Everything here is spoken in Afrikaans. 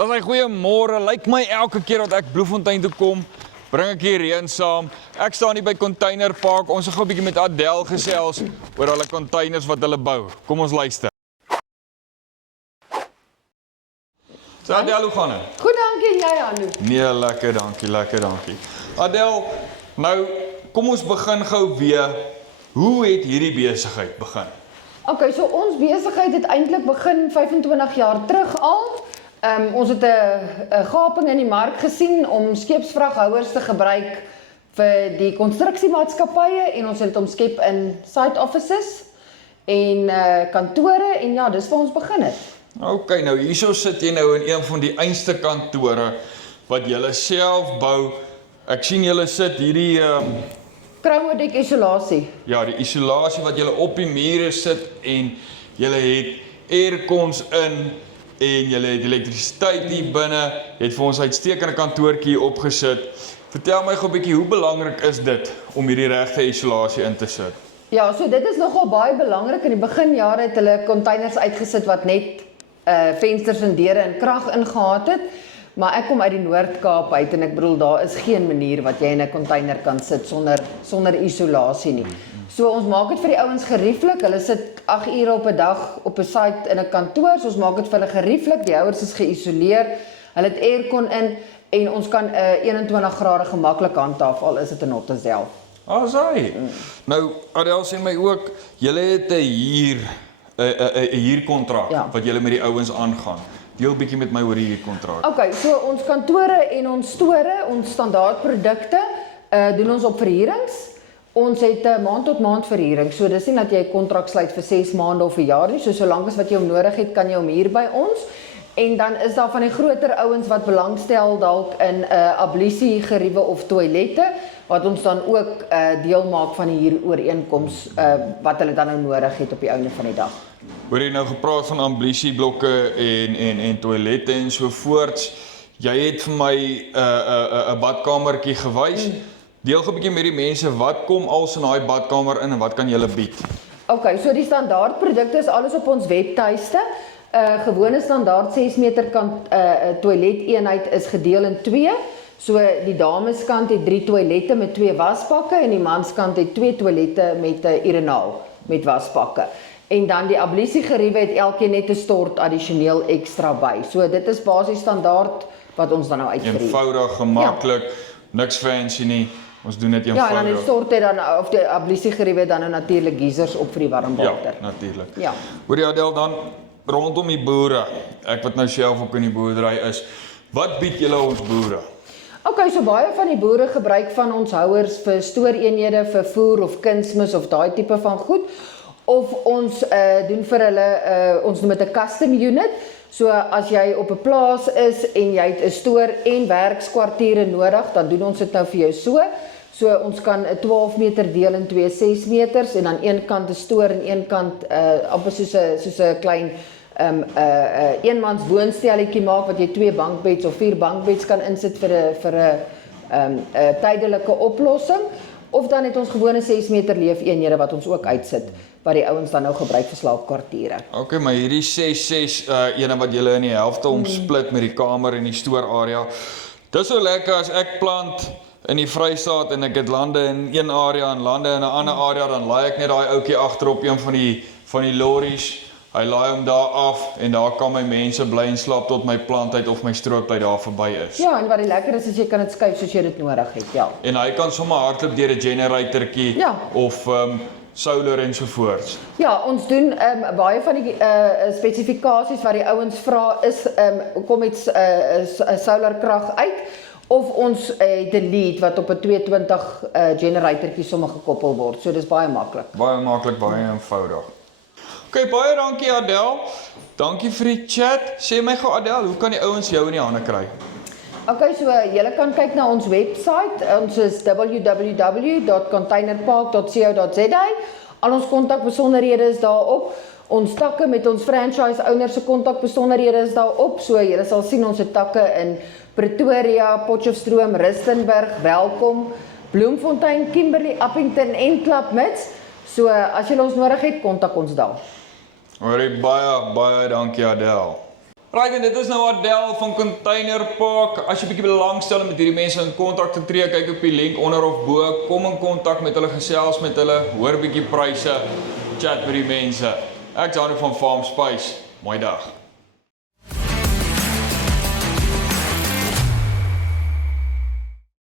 Dan sê goeiemôre, lyk my elke keer dat ek Bloemfontein toe kom, bring ek hier reën saam. Ek staan hier by Container Park, ons gaan gou 'n bietjie met Adel gesels oor hulle containers wat hulle bou. Kom ons luister. So Adel, hoe gaan dit? Goed, dankie, en jy, Anu? Nee, lekker, dankie. Adel, nou kom ons begin gou weer. Hoe het hierdie besigheid begin? Okay, so ons besigheid het eintlik begin 25 jaar terug al. Ons het 'n gaping in die mark gesien om skeepsvraghouers te gebruik vir die konstruksiemaatskappye en ons het dit omskep in site offices en kantore en ja, dis waar ons begin het. Okay, nou hierso sit jy nou in een van die einste kantore wat julle self bou. Ek sien julle sit hierdie Chromodek isolasie. ja, die isolasie wat julle op die mure sit en julle het aircons in en julle het elektrisiteit hier binne. Jy het vir ons uitstekende kantoortjie hier opgesit. Vertel my gou 'n bietjie, hoe belangrik is dit om hierdie regte isolasie in te sit? Ja, so dit is nogal baie belangrik. In die beginjare het hulle containers uitgesit wat net vensters en deure en krag ingehaat het. Maar ek kom uit die Noord-Kaap uit en ek bedoel daar is geen manier wat jy in 'n container kan sit sonder isolasie nie. So ons maak dit vir die ouens gerieflik. Hulle sit 8 ure op 'n dag op 'n site in 'n kantoor. So ons maak dit vir hulle gerieflik. Die houers is geïsoleer. Hulle het aircon in en ons kan 21 grade gemaklik handhaaf al is dit 'n Hotel. Asai. Nou Adel sê my ook, julle het 'n huurkontrak wat julle met die ouens aangaan. Deel bietjie met my oor die huurkontrak. Okay, so ons kantore en ons store, ons standaardprodukte doen ons op verhuurings. Ons het 'n maand tot maand verhuuring. So dis nie dat jy 'n kontrak sluit vir 6 maande of 'n jaar nie. So solank as wat jy hom nodig het, kan jy hom huur by ons. En dan is daar van die groter ouens wat belangstel dalk in ablusie geriewe of toilette wat ons dan ook deel maak van die huurooreenkoms wat hulle dan nou nodig het op die einde van die dag. Hoor jy nou gepraat van amblusieblokke en toilette en so voorts. Jy het vir my 'n badkamertjie gewys. Deel gou 'n bietjie met die mense, wat kom als in daai badkamer in en wat kan julle bied? Okay, so die standaardprodukte is alles op ons webtuiste. Gewone standaard 6 meter toileteenheid is gedeel in 2. So die dameskant het 3 toilette met 2 wasbakke en die manskant het 2 toilette met 'n urinaal met wasbakke. En dan die ablusiegeriewe het elkeen net 'n stort addisioneel ekstra by. So dit is basies standaard wat ons dan nou uitverhuur. Eenvoudig, gemaklik, niks fancy nie. Ons doen dit eenvoudig. Ja, en dan die stort het dan of die ablusiegeriewe dan nou natuurlik geysers op vir die warm water. Ja, natuurlik. Ja. Hoor jy Adel, dan rondom die boere. Ek wat nou self ook in die boerdery is. Wat bied julle ons boere? Okay, so baie van die boere gebruik van ons houers vir stooreenhede, vir voer of kunsmis of daai tipe van goed. Of ons doen vir hulle, ons noem dit 'n custom unit. So as jy op 'n plaas is en jy het 'n stoor en werkskwartiere nodig, dan doen ons dit nou vir jou so. So ons kan 'n 12 meter deel in 2 6 meters en dan een kant 'n stoor en een kant amper soos 'n klein eenmans woonstelletjie maak wat jy 2 bankbeds of 4 bankbeds kan insit vir 'n tydelike oplossing. Of dan het ons gewone 6 meter leefeenhede wat ons ook uitsit, wat die ouens dan nou gebruik vir slaapkwartiere. Okay, maar hierdie 6 ene wat julle in die helfte omsplit met die kamer en die stoorarea. Dis so lekker as ek plant in die Vrystaat en ek het lande in een area en lande in 'n ander area, dan laai ek net daai ouetjie agter op een van die lorries. Hy laai hom daar af en daar kan my mense bly en slaap tot my plantyd of my strooptyd daar verby is. Ja, en wat die lekker is jy kan dit skuif soos jy dit nodig het, ja. En hy kan sommer hardloop deur 'n generatortjie of solar en so voorts. Ja, ons doen baie van die spesifikasies wat die ouens vra is kom met solarkrag uit of ons het 'n lead wat op 'n 220 generatortjie sommer gekoppel word. So dis baie maklik. Baie maklik, baie eenvoudig. Okay, baie dankie Adel. Dankie vir die chat. Sê my gou Adel, hoe kan die ouens jou in die hande kry? Okay, so julle kan kyk na ons webwerf. Ons is www.containerpark.co.za. Al ons kontakbesonderhede is daarop. Ons takke met ons franchise owners se kontakbesonderhede is daarop. So julle sal sien ons het takke in Pretoria, Potchefstroom, Rustenburg, Welkom, Bloemfontein, Kimberley, Appington en Klapmuts. So as jy ons nodig het, kontak ons daar. Baie dankie Adel. Right, en dit is nou Adel van Container Park. As jy 'n bietjie belangstel om met hierdie mense in kontak te tree, kyk op die link onder of bo, kom in kontak met hulle, gesels met hulle, hoor bietjie pryse, chat met die mense. Ek's Janu van Farm Spice. Mooi dag.